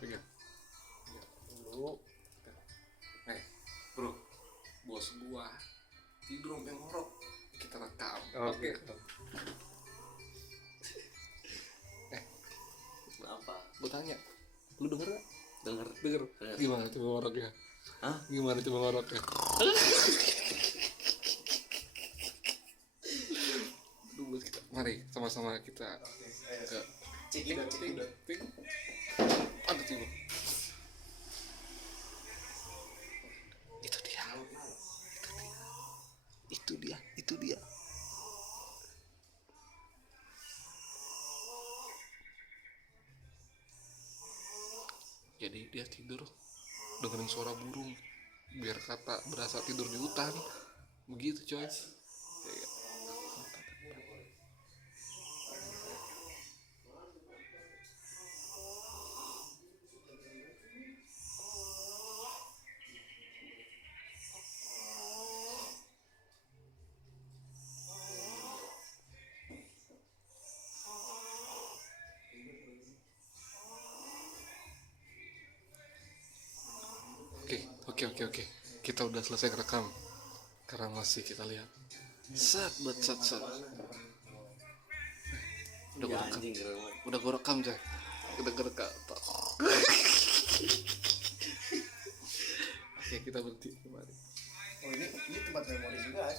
pegang dulu. Bro, bos gua tidur sampai ngorok, kita rekam. Oke. Apa? Gua tanya, lu denger gak? Denger. Gimana coba ngoroknya? Hah? Gimana coba ngoroknya? Dulu kita, mari sama-sama kita ke Cekidot. ting. Aduh tiba. Itu dia. Jadi dia tidur dengerin suara burung, biar kata berasa tidur di hutan. Begitu coy. Oke. Kita udah selesai rekam. Sekarang masih kita lihat. Sat. Udah gue rekam. Udah gue rekam coy. Udah gue rekam. Oke, kita berhenti kembali. Oh ini tempat memori juga.